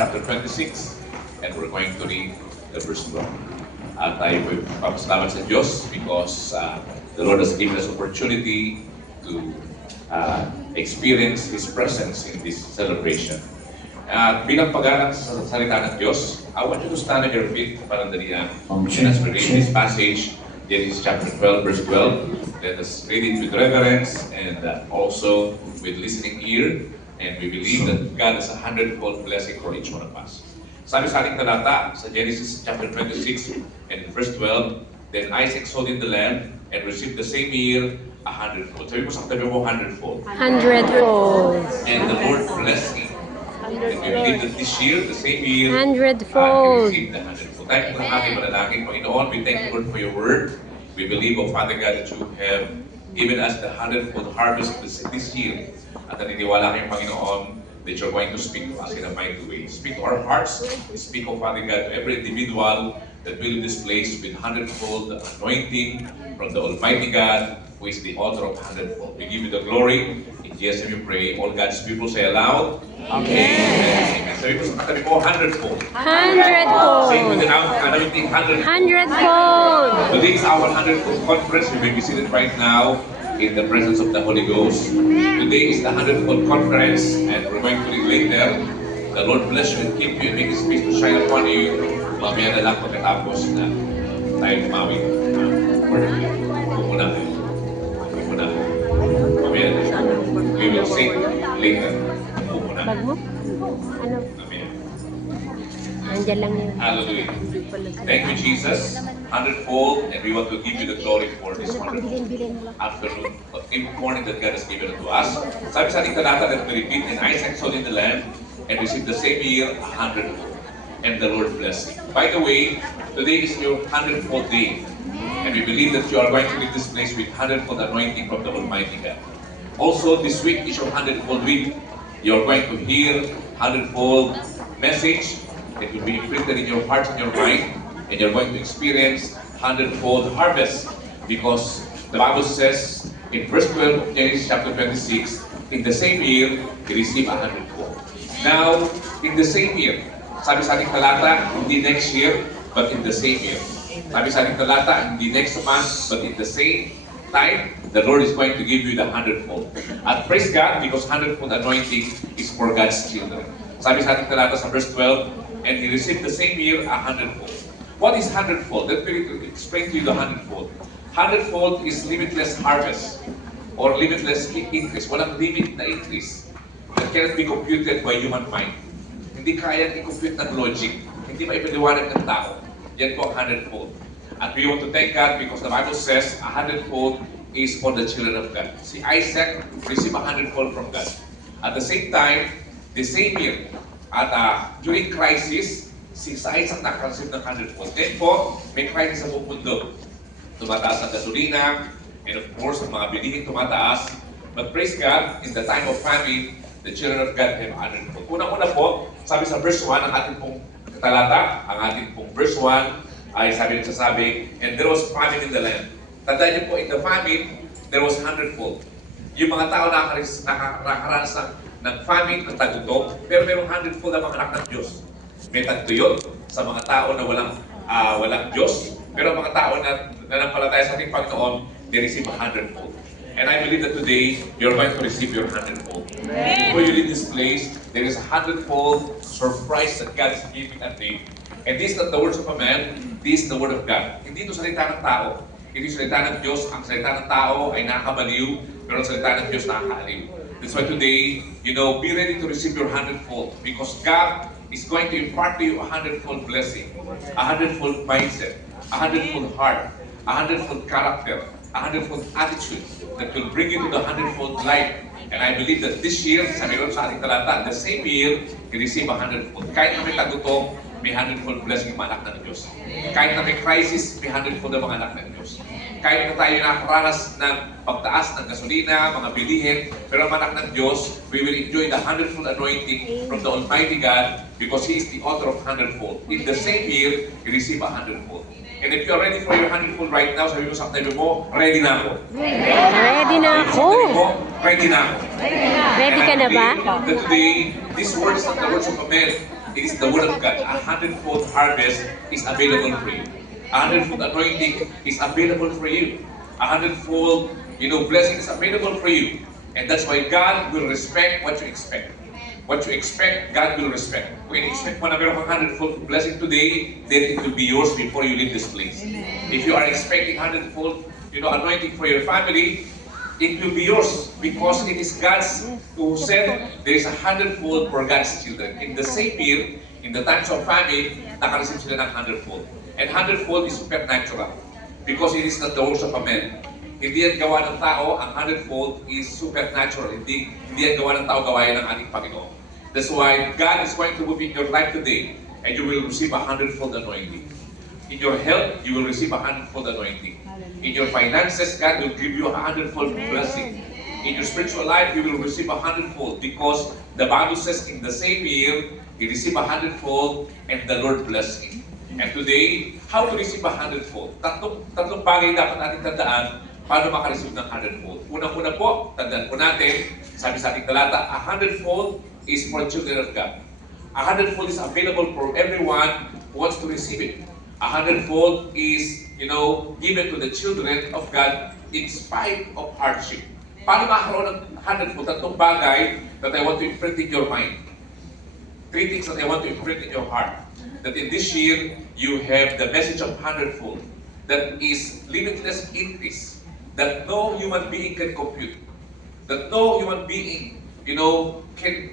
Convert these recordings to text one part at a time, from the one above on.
chapter 26, and we're going to read the verse 12. At tayo po papasalamat sa Diyos because the Lord has given us opportunity to experience His presence in this celebration. At bilang pag-aaral sa salita ng Diyos, I want you to stand on your feet para dalian. And as we read this passage, Genesis chapter 12, verse 12, let us read it with reverence and also with listening ear. And we believe that God has a hundredfold blessing for each one of us. Sabi sa ating talata sa Genesis chapter 26 and verse 12, then Isaac sowed in the land and received the same year a hundredfold. Sabi mo sa katabi mo, hundredfold. Hundredfold. And the Lord blessed him. And we believe that this year, the same year, Hundredfold. he received the hundredfold. Thank you for ating manalangin, Panginoon. We thank you, Lord, for your word. We believe, oh Father God, that you have given us the hundredfold harvest this year. At naniniwala kayong Panginoon that you're going to speak to us in a mighty way. Speak to our hearts. Speak, oh Father God, to every individual that will be displaced with hundredfold anointing from the Almighty God, who is the author of hundredfold. We give you the glory. In Jesus' name we pray. All God's people say aloud. Amen. Amen. Sabi po sa katabi ko, hundredfold. Hundredfold. Say with the anointing, hundredfold. Hundredfold. Today is our hundredfold conference. We will be seated right now in the presence of the Holy Ghost. Today is the hundredfold conference, and we're going to read later. The Lord bless you and keep you and make His face to shine upon you. Mamaya na lang pagkatapos na tayo kumawin. Muna kayo. Muna kayo. Mamaya na lang. We will sing later. Muna. Bag mo? Ano? Mamaya. Nandiyan lang yun. Hallelujah. Thank you, Jesus. Hundredfold, and we want to give you the glory for this wonderful afternoon, morning that God has given to us. Sabi sa ating talata that we repeat, and Isaac sowed in the land and received the same year a hundredfold, and the Lord blessed him. By the way, today is your hundredfold day, and we believe that you are going to leave this place with hundredfold anointing from the Almighty God. Also, this week is your hundredfold week. You are going to hear hundredfold message. It will be imprinted in your heart and your mind, and you're going to experience hundredfold harvest, because the Bible says in verse 12 of Genesis chapter 26, in the same year, he received a hundredfold. Now, in the same year, sabi sa ating talata, hindi next year, but in the same year. Sabi sa ating talata, hindi next month, but in the same time, the Lord is going to give you the hundredfold. At praise God, because hundredfold anointing is for God's children. Sabi sa ating talata sa verse 12, and he received the same year a hundredfold. What is hundredfold? Let me explain to you the hundredfold. Hundredfold is limitless harvest or limitless increase. Walang limit na increase that cannot be computed by human mind. Hindi kayang i-compute ng logic. Hindi maipaliwanag ng tao. Yan po ang hundredfold. And we want to thank God because the Bible says a hundredfold is for the children of God. Si Isaac received a hundredfold from God. At the same time, the same year, at during crisis, si Isaac nakareceive ng hundredfold. Then po, may crisis sa buong mundo. Tumataas ang gasolina, and of course, ang mga bilihin tumataas. But praise God, in the time of famine, the children of God have hundredfold. Unang-una po, sabi sa verse 1, ang ating pong talata, ang ating pong verse 1, ay sabi, and there was famine in the land. Tandaan niyo po, in the famine, there was hundredfold. Yung mga tao nakakaranas ng famine, ng tagutom, pero mayroong hundredfold ang mga anak ng Diyos. May tagtuyot sa mga tao na walang Diyos, pero ang mga tao na nanampalataya sa ating Panginoon, they receive a hundredfold. And I believe that today, you're going to receive your hundredfold. Before you leave this place, there is a hundredfold surprise that God is giving that day. And this is not the words of a man, this is the word of God. Hindi ito salita ng tao. Hindi salita ng Diyos. Ang salita ng tao ay nakakabaliw, pero ang salita ng Diyos nakakaaliw. That's why today, be ready to receive your hundredfold, because God is going to impart to you a hundredfold blessing, a hundredfold mindset, a hundredfold heart, a hundredfold character, a hundredfold attitude that will bring you to the hundredfold life. And I believe that this year, sabi ko sa ating talata, the same year, you receive a hundredfold. Kahit na may tagutom, may hundredfold blessing ang mga anak ng Diyos. Kahit na may crisis, may hundredfold ang mga anak ng Diyos. Kahit na tayo nakaranas ng pagtaas ng gasolina, mga bilihin, pero ang anak ng Diyos, we will enjoy the hundredfold anointing from the Almighty God, because He is the author of hundredfold. In the same year, you receive a hundredfold. And if you are ready for your hundredfold right now, sabi mo sa tabi mo, ready na ako. Ready na ako. Ready na ako. Ready ka na ba? That today, these words are the words of a man, It is the word of God. A hundredfold harvest is available for you. A hundredfold anointing is available for you. A hundredfold, blessing is available for you. And that's why God will respect what you expect. What you expect, God will respect. Kung in-expect mo na meron kang hundredfold blessing today, then it will be yours before you leave this place. If you are expecting hundredfold, anointing for your family, it will be yours because it is God's who said there is a hundredfold for God's children. In the same year, in the times of famine, nakareceive sila ng hundredfold. And hundredfold is supernatural because it is not the works of a man. Hindi yan gawa ng tao, ang hundredfold is supernatural. Hindi yan gawa ng tao, gawain ng ating Panginoon. That's why God is going to move in your life today and you will receive a hundredfold anointing. In your health, you will receive a hundredfold anointing. In your finances, God will give you a hundredfold blessing. In your spiritual life, you will receive a hundredfold because the Bible says in the same year, He received a hundredfold and the Lord blessed him. And today, how to receive a hundredfold? Tatlong bagay dapat natin tandaan paano makareceive ng hundredfold. Unang-una po, tandaan po natin, sabi sa ating talata, a hundredfold is for children of God. A hundredfold is available for everyone who wants to receive it. A hundredfold is, given to the children of God in spite of hardship. Paano makaroon ng hundredfold? Tatlong bagay that I want to imprint in your mind. Three things that I want to imprint in your heart. That in this year, you have the message of hundredfold. That is limitless increase. That no human being can compute. That no human being, can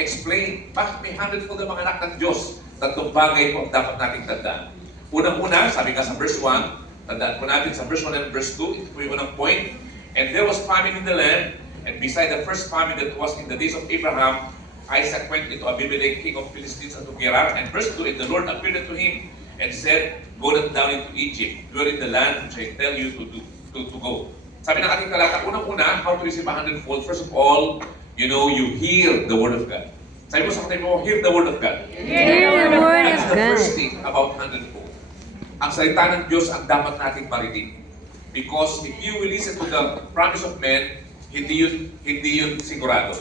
explain bakit may hundredfold ang mga anak ng Diyos. Tatlong bagay po ang dapat nating tandaan. Unang-una, sabi nga sa verse 1, tandaan po natin sa verse 1 and verse 2, ito po yung unang point. And there was famine in the land, and beside the first famine that was in the days of Abraham, Isaac went into Abimelech, king of Philistines, unto Gerar. And verse 2, and the Lord appeared unto him, and said, Go not down into Egypt, dwell in the land which I tell you to go. Sabi ng ating talata, unang-una, how to receive a hundredfold. First of all, you hear the word of God. Sabi mo sa kapatid mo, hear the word of God. Hear the word That's of the God. first thing about hundredfold. Ang salita ng Diyos ang dapat nating marinig. Because if you will listen to the promise of men, hindi yun sigurado.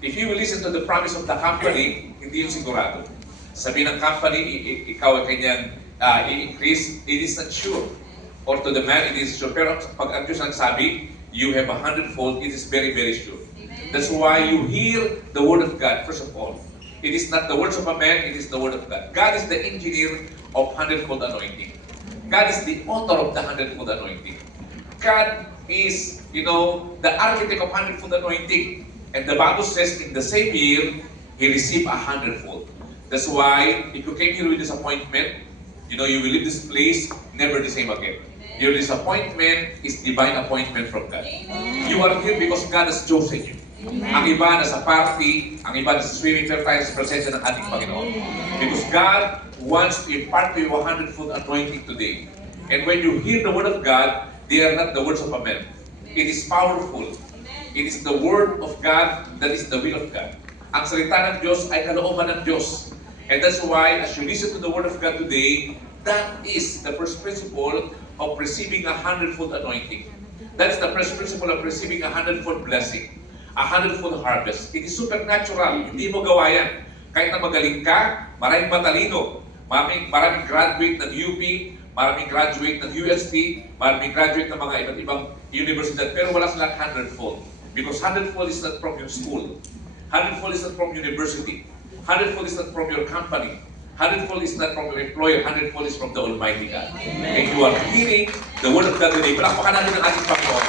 If you will listen to the promise of the company, hindi yun sigurado. Sabi ng company, ikaw ay kanyang i-increase, it is not sure. Or to the man, it is sure. Pero pag ang Diyos ang sabi, you have a hundredfold, it is very, very sure. That's why you hear the word of God, first of all. It is not the words of a man, it is the word of God. God is the engineer of hundredfold anointing. God is the author of the hundredfold anointing. God is, the architect of hundredfold anointing. And the Bible says in the same year, he received a hundredfold. That's why, if you came here with disappointment, you will leave this place never the same again. Your disappointment is divine appointment from God. You are here because God has chosen you. Ang iba na sa party, ang iba na sa swimming fair tayo sa presensya ng ating Panginoon. Because God wants to impart to you a hundredfold anointing today. And when you hear the word of God, they are not the words of a man. It is powerful. It is the word of God that is the will of God. Ang salita ng Diyos ay kalooban ng Diyos. And that's why, as you listen to the word of God today, that is the first principle of receiving a hundredfold anointing. That's the first principle of receiving a hundredfold blessing. A hundredfold harvest. It is supernatural. Hindi mo gawa yan. Kahit na magaling ka, maraming matalino. Maraming graduate ng UP, maraming graduate ng UST, maraming graduate ng mga iba't ibang universidad, pero wala silang hundredfold. Because hundredfold is not from your school. Hundredfold is not from university. Hundredfold is not from your company. Hundredfold is not from your employer. Hundredfold is from the Almighty God. And you are hearing the word of God today. Palakpakan natin ang ating Panginoon.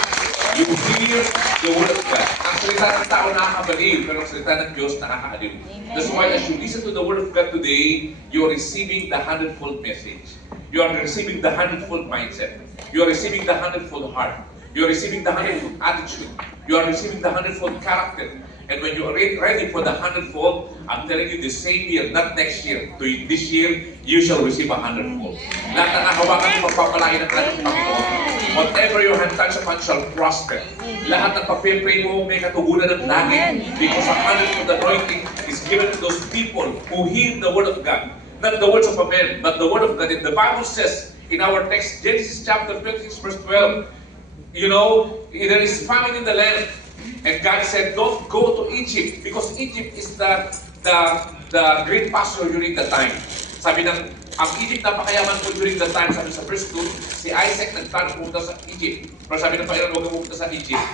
You hear the word of God. Ang salita ng tao nakakabaliw, pero ang salita ng Diyos nakakaaliw. That's why as you listen to the word of God today, you are receiving the hundredfold message. You are receiving the hundredfold mindset. You are receiving the hundredfold heart. You are receiving the hundredfold attitude. You are receiving the hundredfold character. And when you are ready for the hundredfold, I'm telling you the same year, not next year, to this year, you shall receive a hundredfold. Lahat na nakawakan mo pagpapalain ng ating Panginoon. Whatever your hand touch upon shall prosper. Lahat ng pag-pray mo may katugunan ng langit. Because a hundredfold anointing is given to those people who hear the word of God. Not the words of a man, but the word of God. And the Bible says in our text, Genesis chapter 26, verse 12, there is famine in the land. And God said, don't go to Egypt, because Egypt is the the great pastor during the time. Sabi ng, ang Egypt na pakayaman ko during the time, sabi sa verse 2, si Isaac nagplano pumunta sa Egypt. Pero sabi ng Panginoon, huwag kang pumunta sa Egypt.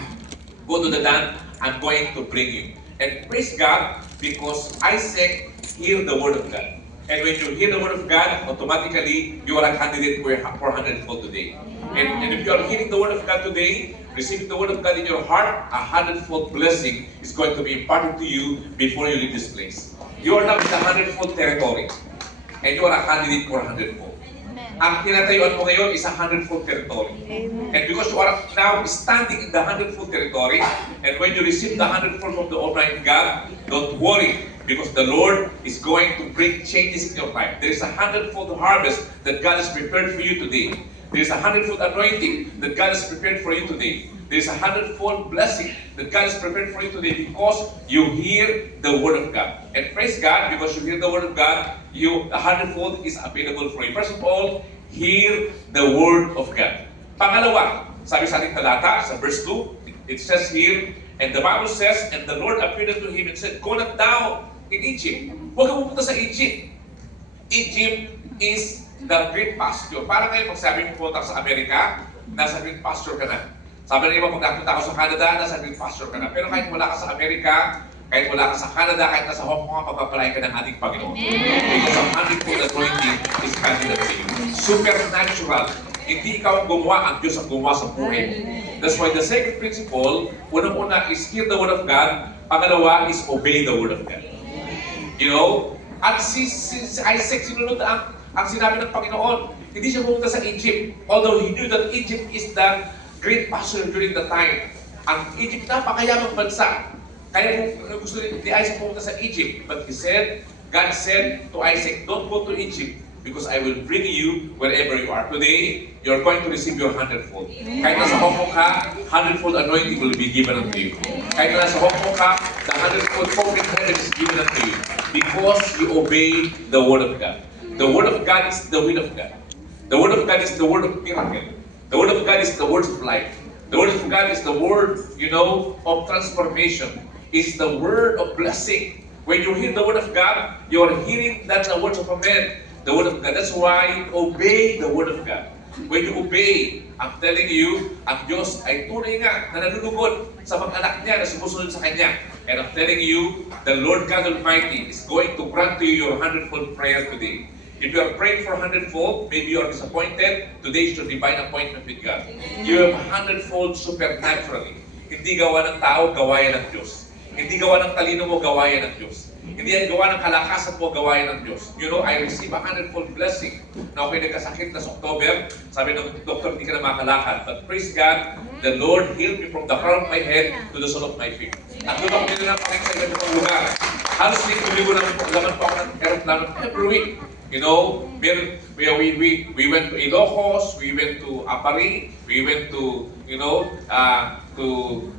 Go to the land, I'm going to bring you. And praise God, because Isaac heard the word of God. And when you hear the word of God, automatically, you are a candidate for 100-fold today. And if you are hearing the word of God today, receiving the word of God in your heart, 100-fold blessing is going to be imparted to you before you leave this place. You are now in the 100-fold territory. And you are a candidate for 100-fold. Ang tinatayuan mo ngayon is a 100-fold territory. And because you are now standing in the 100-fold territory, and when you receive the 100-fold from the Almighty God, don't worry, because the Lord is going to bring changes in your life. There is a 100-fold harvest that God has prepared for you today. There is a 100-fold anointing that God has prepared for you today. There is a 100-fold blessing that God has prepared for you today because you hear the Word of God. And praise God, because you hear the Word of God, a 100-fold is available for you. First of all, hear the Word of God. Pangalawa, sabi sa ating talata, sa verse 2, it says here, and the Bible says, and the Lord appeared unto him and said, go not thou in Egypt. Huwag kang pupunta sa Egypt. Egypt is the great pasture. Para ngayon, pag sabi mo pupunta sa Amerika, nasa great pasture ka na. Sabi ng iba, pag napunta ako sa Canada, nasa great pasture ka na. Pero kahit wala ka sa Amerika, kahit wala ka sa Canada, kahit nasa Hong Kong, pagpapalain ka ng ating Panginoon. Because ang hundredfold anointing is coming up to you. Supernatural. Hindi ikaw ang gumawa, ang Diyos ang gumawa sa buhay. That's why the second principle, unang-una is hear the word of God. Pangalawa is obey the word of God. You know? At si Isaac, sinunod ang sinabi ng Panginoon. Hindi siya pumunta sa Egypt. Although he knew that Egypt is the great pasture during the time. Ang Egypt na napakayamang bansa. Kaya gusto ni Isaac pumunta sa Egypt. But God said to Isaac, don't go to Egypt because I will bring you wherever you are. Today, you're going to receive your 100-fold. Kahit nasa Hong Kong ka, 100-fold anointing will be given unto you. Kahit nasa Hong Kong ka, the 100-fold open heaven is given unto you because you obey the word of God. The word of God is the will of God. The word of God is the word of miracle. The word of God is the word of life. The word of God is the word, of transformation. It's the word of blessing. When you hear the word of God, you are hearing that the words of a man. The word of God. That's why obey the word of God. When you obey, I'm telling you, ang Diyos ay tunay nga na nanunugod sa mga anak niya na sumusunod sa Kanya. And I'm telling you, the Lord God Almighty is going to grant to you your 100-fold prayer today. If you are praying for 100-fold, maybe you are disappointed, today is your divine appointment with God. You have 100-fold supernaturally. Hindi gawa ng tao, gawa yan ng Diyos. Hindi gawa ng talino mo, gawa yan ng Diyos. Hindi yan gawa ng kalakasan mo, gawa yan ng Diyos. I receive a 100-fold blessing. Na ako'y nagkasakit na sa October, sabi ng doktor, hindi ka na makalakad. But praise God, the Lord healed me from the crown of my head to the sole of my feet. At doon ako nilalapakin sa ibang lugar. Halos libo laman po ako ng aeroplano every week. We went to Ilocos, we went to Apari, we went to, to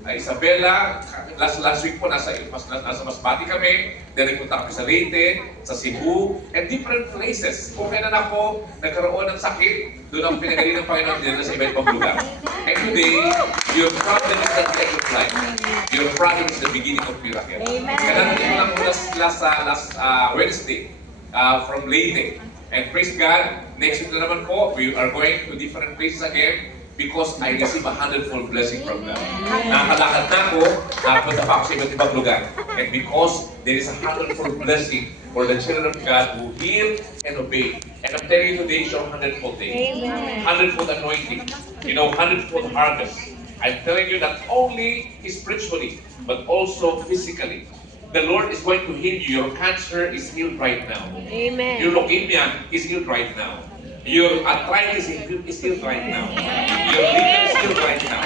Isabela. Last week po, nasa Masbate kami. Then nagpunta kami sa Leyte, sa Cebu, and different places. Kung kailan ako nagkaroon ng sakit, doon ako pinagaling ng Panginoon din sa iba-ibang lugar. And today, your problem is not the end of life. Your problem is the beginning of miracle. Kaya natin lang muna last Wednesday, from Leyte. And praise God, next week na naman po, we are going to different places again because I receive a 100-fold blessing from God. Nakakalakad na ako, nakapunta pa ako sa iba't ibang lugar. And because there is a 100-fold blessing for the children of God who hear and obey. And I'm telling you today is your 100-fold day. 100-fold anointing. 100-fold harvest. I'm telling you not only spiritually, but also physically. The Lord is going to heal you. Your cancer is healed right now. Amen. Your leukemia is healed right now. Your arthritis is healed right now. Your liver is healed right now.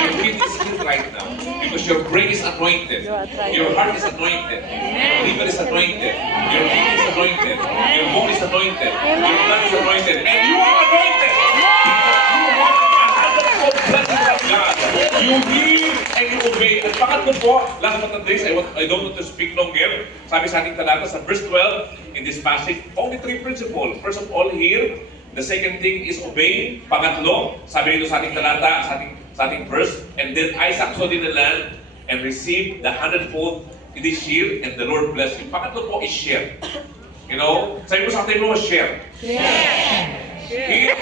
Your kidney is healed right now. Because your brain is anointed. Your heart is anointed. Your liver is anointed. Your kidney is anointed. Your bone is anointed. Your blood is anointed. And you are anointed. You have a 100-fold blessing from God. You heal and you obey. At pangatlo po, last but not least, I don't want to speak longer. Sabi sa ating talata sa verse 12, in this passage, only three principles. First of all, here, the second thing is obey. Pangatlo, sabi dito sa ating talata, sa ating verse, and then Isaac sowed in the land and received the 100-fold it is shield, and the Lord bless you. Pangatlo po is share. You know, sabi mo sa atin mo, share. Give,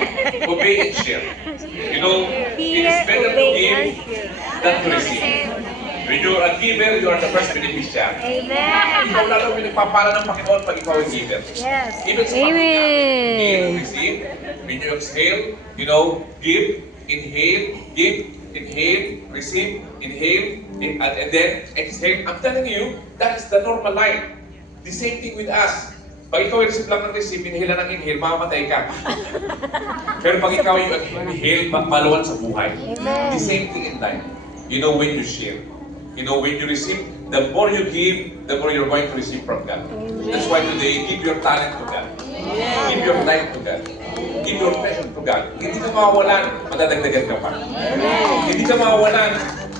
obey, and share. You know, it is better to give than to receive. When you are a giver, you are the first beneficiary. Amen. Ikaw lang ang pinagpapala ng Panginoon pag ikaw ay giver. Yes. Even sa Amen. pagkain, give, receive. When you exhale, you know, give, inhale, receive, inhale, and then exhale. I'm telling you, that is the normal life. The same thing with us. Pag ikaw ay receive lang ng receive, inhale lang ng inhale, mamamatay ka. Pero pag ikaw ay inhale, maluwan sa buhay. The same thing in life. You know when you share. You know when you receive, the more you give, the more you're going to receive from God. That's why today, give your talent to God. Give your life to God. Give your passion to God. Hindi ka mawawalan, madadagdagan ka pa. Hindi ka mawawalan,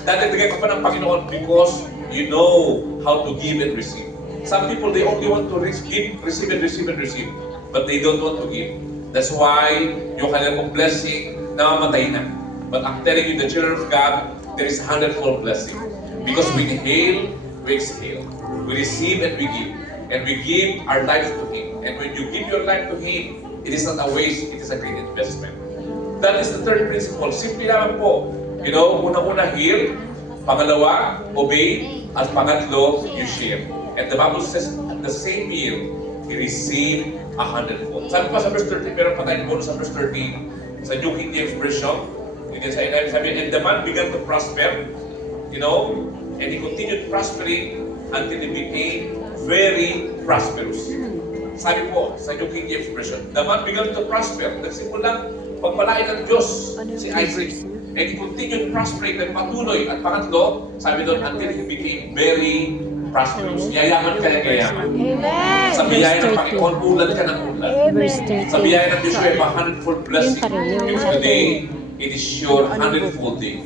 dadagdagan ka pa ng Panginoon because you know how to give and receive. Some people, they only want to give, receive, and receive, and receive. But they don't want to give. That's why yung kanilang blessing, namamatay na. But I'm telling you, the children of God, there is 100-fold blessing. Because we inhale, we exhale. We receive and we give. And we give our lives to Him. And when you give your life to Him, it is not a waste, it is a great investment. That is the third principle. Simple naman po. You know, una-una, heal. Pangalawa, obey. At pangatlo, you share. And the Bible says, at the same meal, He received 100-fold. Sabi pa sa verse 13, meron pa tayong bonus sa verse 13. Sa New King James Version, sabi, and the man began to prosper, you know, and he continued prospering until he became very prosperous. Sabi po sa New King James Version, the man began to prosper. Nagsimulang pagpalain ng Diyos si Isaac. And he continued prospering, nagpatuloy. At pangatlo, sabi doon, until he became very prosperous. Yayaman ka ng yayaman. Amen. Sa biyaya ng Panginoon, ulan ka ng ulan. Verse Sa 13. biyaya ng Diyos, you have a 100-fold blessing. Yun pa rin, yun. Because today, it is your 100-fold day.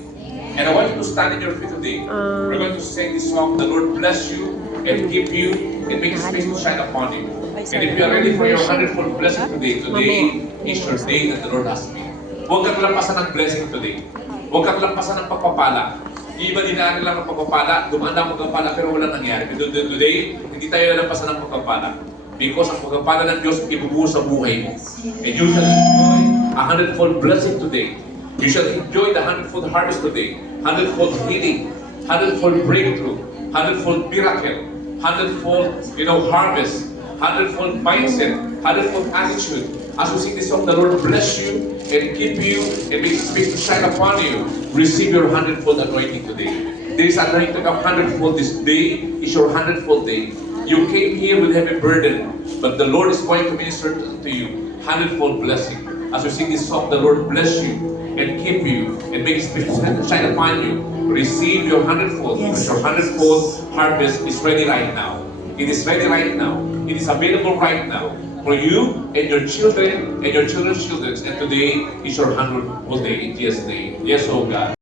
And I want you to stand in your feet today. We're going to sing this song, the Lord bless you and keep you and make His face to shine upon you. And if you are ready for your 100-fold blessing today, today is your day that the Lord has made. Huwag ka talampasan ng blessing today. Huwag ka talampasan ng pagpapala. Iba dinaan lang ng pagpapala, dumaan lang ang pagpapala pero walang nangyari. Today, hindi tayo nalampasan ng pagpapala. Because ang pagpapala ng Diyos ibubuhos sa buhay mo. And you shall enjoy a 100-fold blessing today. You shall enjoy the 100-fold harvest today. 100-fold healing, 100-fold breakthrough, 100-fold miracle, 100-fold, harvest, 100-fold mindset, 100-fold attitude. As we sing this song, the Lord bless you and keep you and make His face to shine upon you. Receive your 100-fold anointing today. There is anointing of 100-fold. This day is your 100-fold day. You came here with heavy burden, but the Lord is going to minister to you 100-fold blessing. As we sing this song, the Lord bless you and keep you and make His face to shine upon you. Receive your 100-fold. Because your 100-fold harvest is ready right now. It is ready right now. It is available right now for you and your children and your children's children. And today is your 100-fold day in Jesus' name. Yes, oh God.